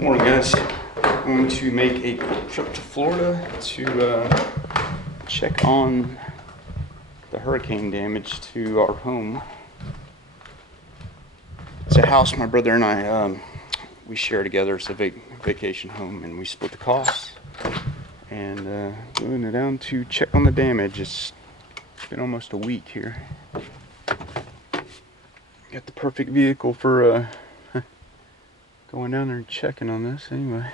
Morning, guys. I'm going to make a trip to Florida to check on the hurricane damage to our home. It's a house my brother and I we share together. It's a vacation home, and we split the costs. And going down to check on the damage. It's been almost a week here. Got the perfect vehicle for going down there and checking on this. Anyway,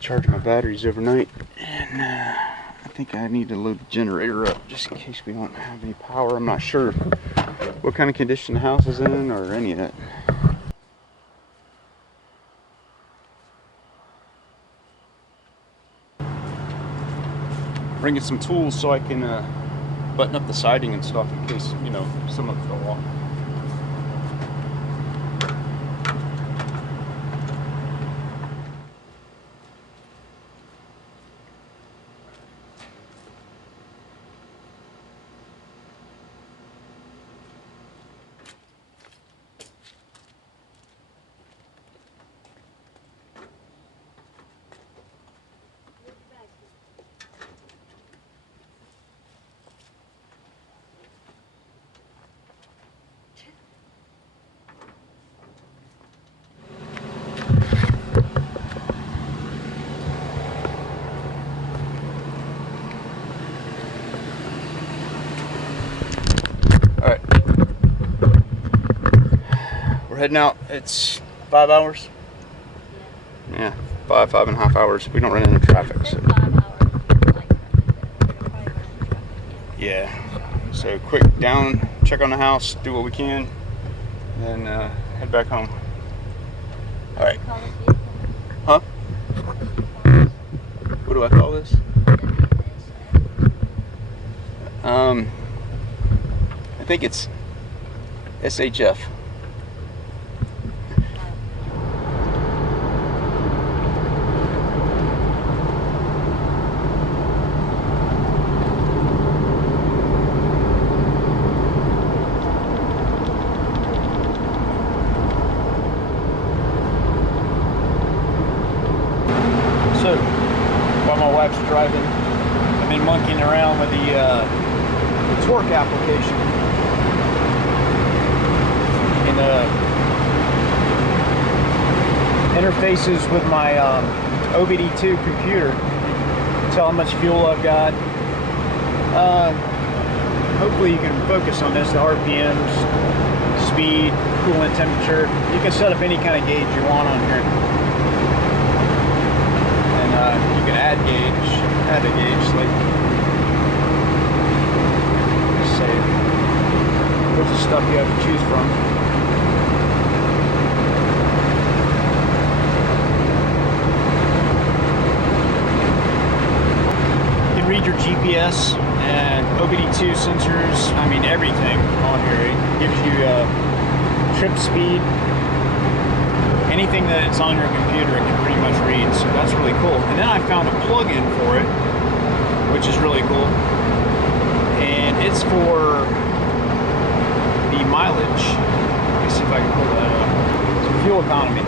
charge my batteries overnight, and I think I need to load the generator up just in case we don't have any power. I'm not sure what kind of condition the house is in or any of that. Bringing some tools so I can button up the siding and stuff in case, you know, some of it fell off. Alright, we're heading out. It's 5 hours. Yeah, five and a half hours. We don't run into traffic, so. Yeah, so quick down, check on the house, do what we can, and then head back home. Alright. Huh? What do I call this? I think it's SHF. So, while my wife's driving, I've been monkeying around with the torque application in interfaces with my OBD2 computer. Tell how much fuel I've got. Hopefully you can focus on this, the RPMs, speed, coolant temperature. You can set up any kind of gauge you want on here. And you can add a gauge, like there's the stuff you have to choose from. You can read your GPS and OBD2 sensors, I mean everything on here. It gives you trip speed. Anything that it's on your computer, it can pretty much read, so that's really cool. And then I found a plug-in for it, which is really cool. And it's for the mileage. Let me see if I can pull that up. It's fuel economy.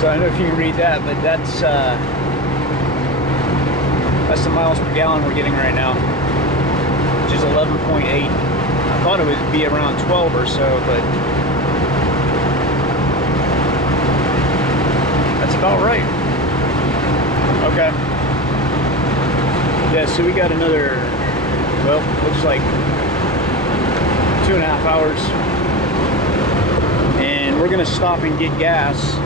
So I don't know if you can read that, but that's the miles per gallon we're getting right now, which is 11.8. I thought it would be around 12 or so, but that's about right. Okay. Yeah, so we got another, well, looks like 2.5 hours. And we're gonna stop and get gas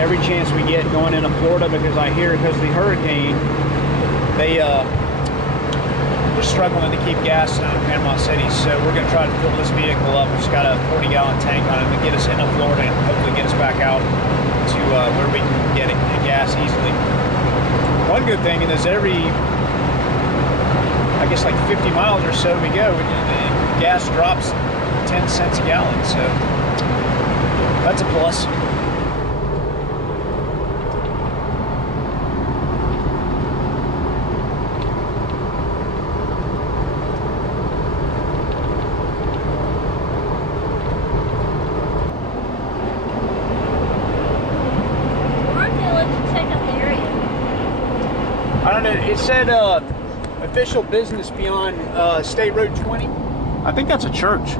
every chance we get going into Florida, because I hear because of the hurricane, they're struggling to keep gas down in Panama City. So we're gonna try to fill this vehicle up. We've just got a 40-gallon tank on it to get us into Florida and hopefully get us back out to where we can get gas easily. One good thing is every, I guess like 50 miles or so we go, the gas drops 10 cents a gallon, so that's a plus. don't know. It said official business beyond State Road 20. I think that's a church.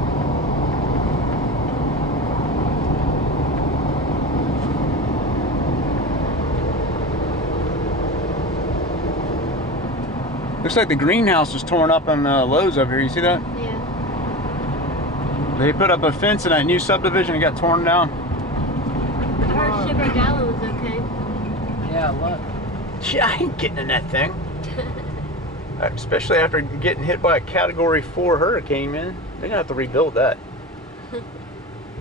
Looks like the greenhouse was torn up on Lowe's over here. You see that? Yeah. They put up a fence in that new subdivision and got torn down. I heard Sugar Gallon was okay. Yeah, look. Yeah, I ain't getting in that thing. Especially after getting hit by a Category 4 hurricane, man. They're gonna have to rebuild that.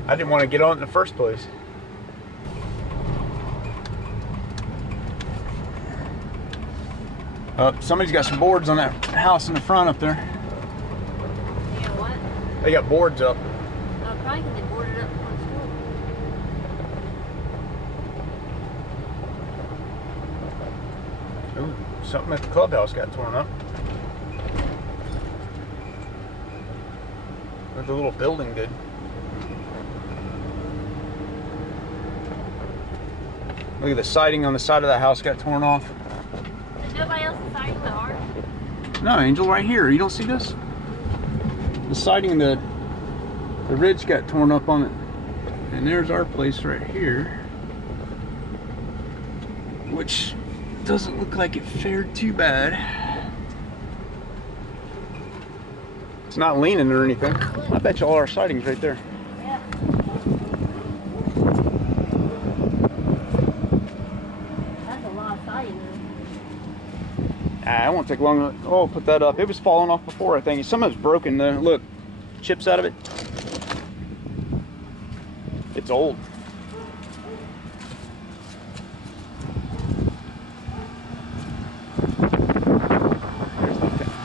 I didn't want to get on it in the first place. Somebody's got some boards on that house in the front up there. They got what? They got boards up. Oh, probably because they boarded up on school. Ooh, something at the clubhouse got torn up. Or the little building did. Look at the siding on the side of that house got torn off. Is nobody else siding with ours? No, Angel, right here. You don't see this? The siding, the ridge got torn up on it. And there's our place right here. Which doesn't look like it fared too bad. It's not leaning or anything. I bet you all our siding's right there. Yeah. That's a lot of siding though. It won't take long. Oh, put that up. It was falling off before, I think. Some of it's broken though. Look, chips out of it. It's old.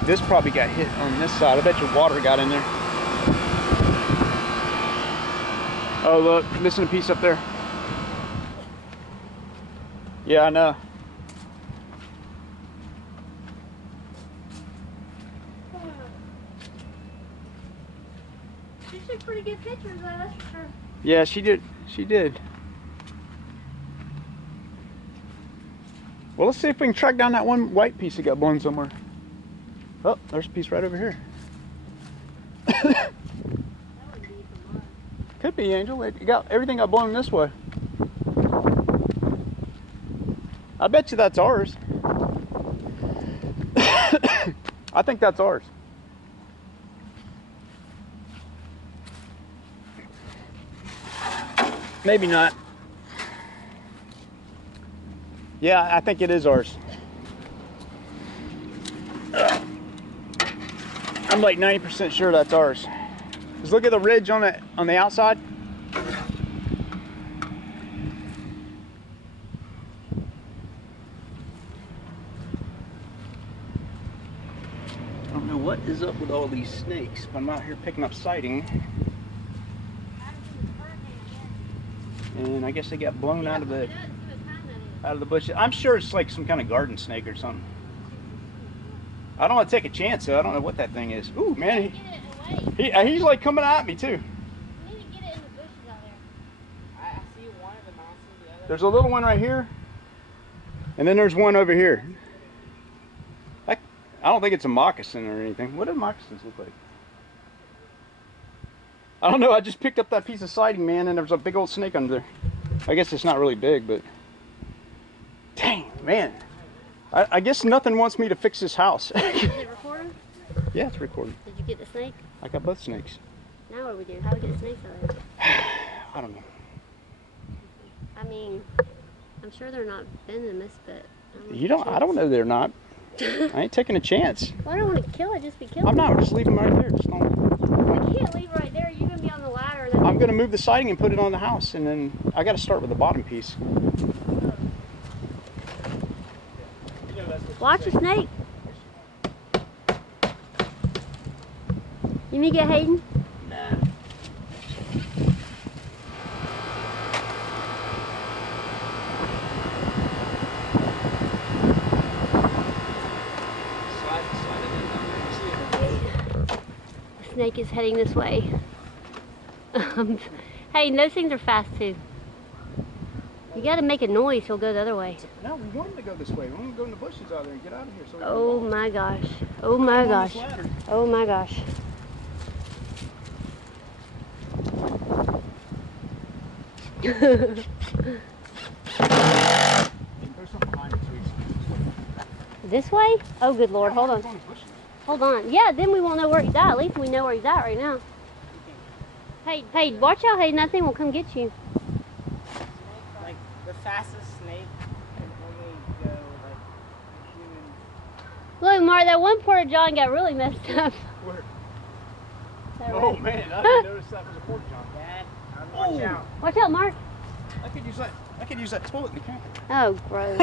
This probably got hit on this side. I bet your water got in there. Oh, look, missing a piece up there. Yeah, I know. She took pretty good pictures though, that's for sure. Yeah, she did. She did. Well, let's see if we can track down that one white piece that got blown somewhere. Oh, there's a piece right over here. That would be from us. Could be, Angel. Everything got blown this way. I bet you that's ours. I think that's ours. Maybe not. Yeah, I think it is ours. I'm like 90% sure that's ours. Just look at the ridge on the outside. I don't know what is up with all these snakes, but I'm out here picking up siding. And I guess they got blown out of the bushes. I'm sure it's like some kind of garden snake or something. I don't want to take a chance though. I don't know what that thing is. Ooh, man, he's like coming at me too. You need to get it in the bushes out there. I see one of them, I don't see the other. There's a little one right here, and then there's one over here. I don't think it's a moccasin or anything. What do moccasins look like? I don't know. I just picked up that piece of siding, man, and there's a big old snake under there. I guess it's not really big, but dang, man. I guess nothing wants me to fix this house. Is it recording? Yeah, it's recording. Did you get the snake? I got both snakes. Now what do we do? How do we get the snakes out of there? I don't know. I mean, I'm sure they're not venomous, but I don't know they're not. I ain't taking a chance. Well, I don't want to kill it, just be killed. I'm not. Just leave them right there. Just don't. I can't leave right there. You're gonna be on the ladder. Then I'm gonna move the siding and put it on the house, and then I got to start with the bottom piece. watch a snake. You need to get Hayden? Nah. Snake is heading this way. Hey, those things are fast too. You got to make a noise. He'll go the other way. No, we want him to go this way. We want him to go in the bushes out there and get out of here. So Oh my gosh. Oh my gosh. Oh my gosh. This way? Oh, good Lord. Hold on. Hold on. Yeah, then we won't know where he's at. At least we know where he's at right now. Hey, watch out. Hey, nothing will come get you. Like the fastest snake can only go like humans. Look, Mark, that one porta john got really messed up. Where? That Oh, right? man. I didn't notice that was a porta john. Dad, watch out. Watch out, Mark. I could use that toilet in the camper. Oh, gross.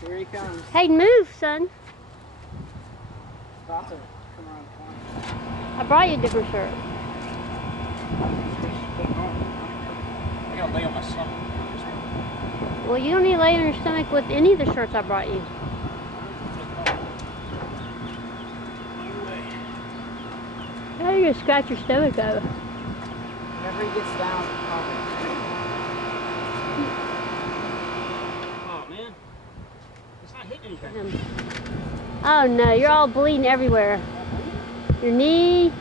Here he comes. Hey, move, son. About to come around the corner. I brought you a different shirt. I gotta lay on my stomach. Well, you don't need to lay on your stomach with any of the shirts I brought you. How are you going to scratch your stomach out? Whenever he gets down, Oh, man. It's not hitting anything. Oh no, you're all bleeding everywhere. Your knee,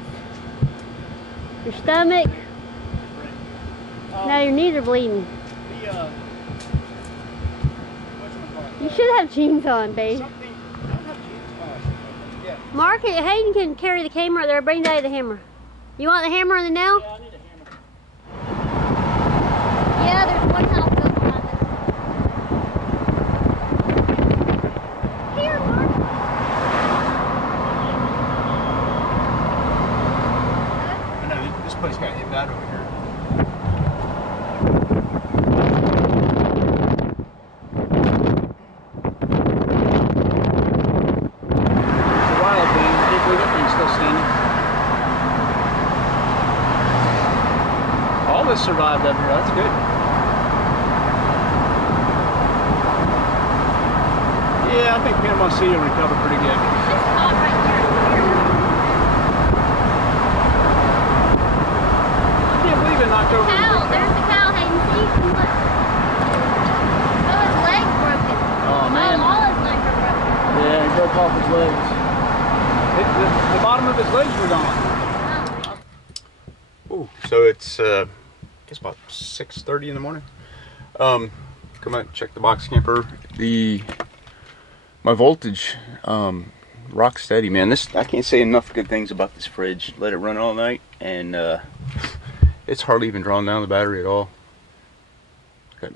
your stomach. No, your knees are bleeding. You should have jeans on, babe. Mark, Hayden can carry the camera there. Bring Daddy the hammer. You want the hammer and the nail? yeah, I need a hammer. Yeah, there's one house built behind us. Here, Mark. I know, this place got hit bad over here. It's a wild thing. I can't believe that thing's still standing. All this survived up here. That's good. Yeah, I think Panama City will recover pretty good. It's hot right here. I can't believe it knocked over. Cow, there's the cow, Hayden. See? Look. Oh, his leg's broken. Oh, man. Oh, all his legs are broken. Yeah, he broke off his legs. The bottom of his legs were gone. Ooh, so it's I guess about 6:30 in the morning. Come out, check the box camper. My voltage, rock steady, man. I can't say enough good things about this fridge. Let it run all night, and it's hardly even drawn down the battery at all.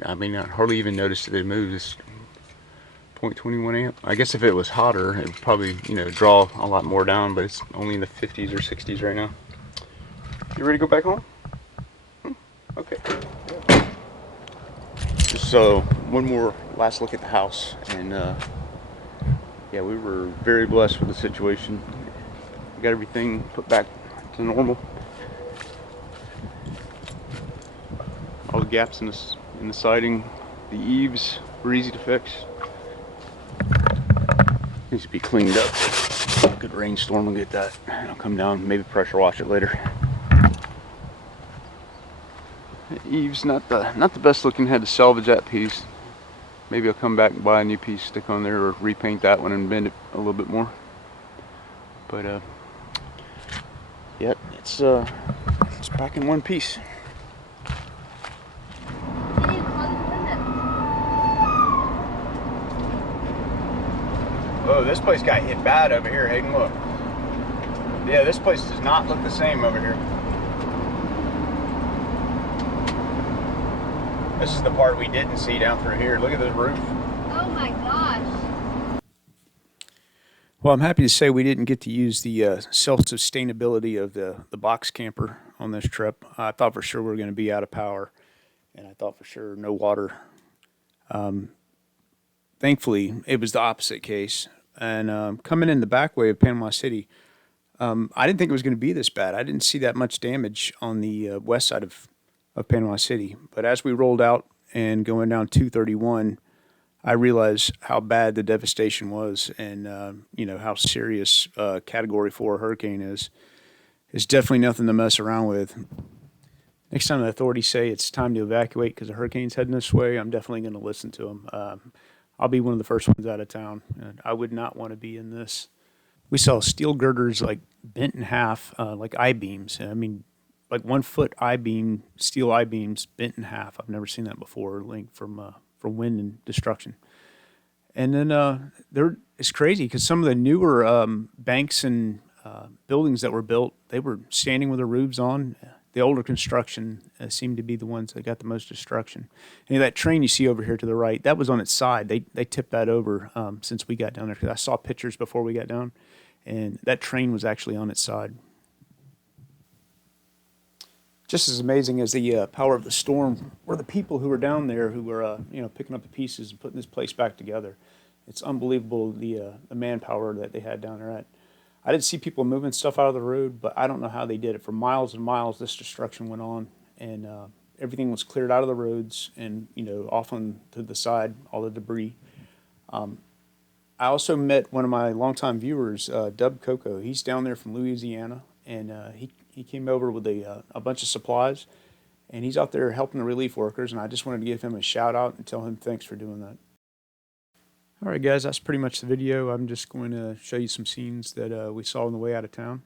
I mean, I hardly even noticed that it moved. It's 0.21 amp. I guess if it was hotter, it would probably, draw a lot more down, but it's only in the 50s or 60s right now. You ready to go back home? Okay. Just one more last look at the house, and yeah, we were very blessed with the situation. We got everything put back to normal. All the gaps in the siding, the eaves were easy to fix. Needs to be cleaned up. A good rainstorm will get that. It'll come down, maybe pressure wash it later. The eaves not the best looking. Had to salvage that piece. Maybe I'll come back and buy a new piece, stick on there, or repaint that one and bend it a little bit more. But yep, it's back in one piece. Oh, this place got hit bad over here, Hayden, look. Yeah, this place does not look the same over here. This is the part we didn't see down through here. Look at this roof. Oh my gosh. Well, I'm happy to say we didn't get to use the self-sustainability of the box camper on this trip. I thought for sure we were going to be out of power, and I thought for sure no water. Thankfully, it was the opposite case. And coming in the back way of Panama City, I didn't think it was going to be this bad. I didn't see that much damage on the west side of Panama City. But as we rolled out and going down 231, I realized how bad the devastation was, and how serious Category 4 hurricane is. It's definitely nothing to mess around with. Next time the authorities say it's time to evacuate because the hurricane's heading this way, I'm definitely going to listen to them. I'll be one of the first ones out of town. I would not want to be in this. We saw steel girders like bent in half, like I-beams. I mean, like 1 foot I-beam, steel I-beams bent in half. I've never seen that before, linked from wind and destruction. And then it's crazy because some of the newer banks and buildings that were built, they were standing with their roofs on. The older construction seemed to be the ones that got the most destruction. And that train you see over here to the right, that was on its side. They tipped that over since we got down there, because I saw pictures before we got down, and that train was actually on its side. Just as amazing as the power of the storm were the people who were down there who were picking up the pieces and putting this place back together. It's unbelievable the manpower that they had down there. I didn't see people moving stuff out of the road, but I don't know how they did it. For miles and miles, this destruction went on, and everything was cleared out of the roads and, off on to the side, all the debris. I also met one of my longtime viewers, Dub Coco. He's down there from Louisiana, and he came over with a bunch of supplies, and he's out there helping the relief workers, and I just wanted to give him a shout out and tell him thanks for doing that. All right, guys, that's pretty much the video. I'm just going to show you some scenes that we saw on the way out of town.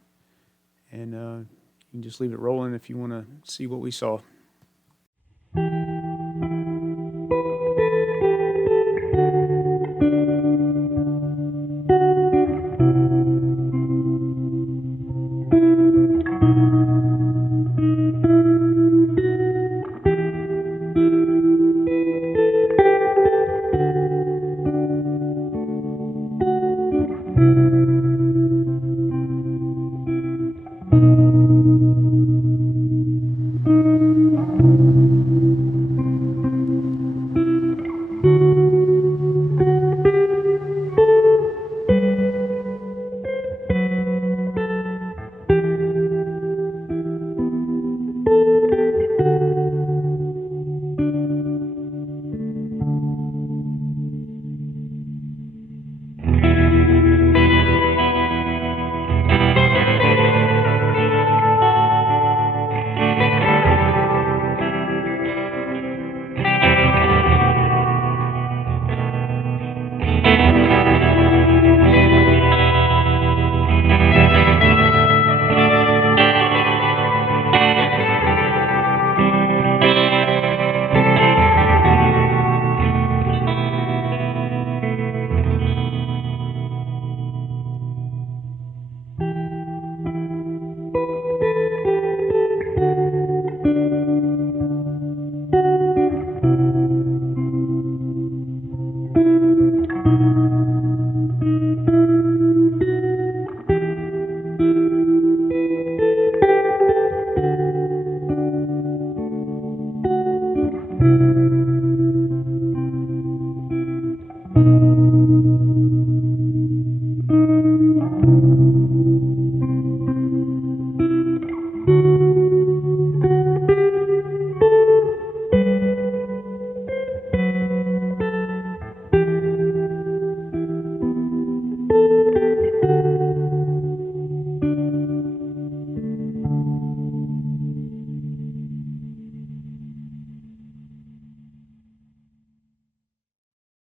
And you can just leave it rolling if you want to see what we saw.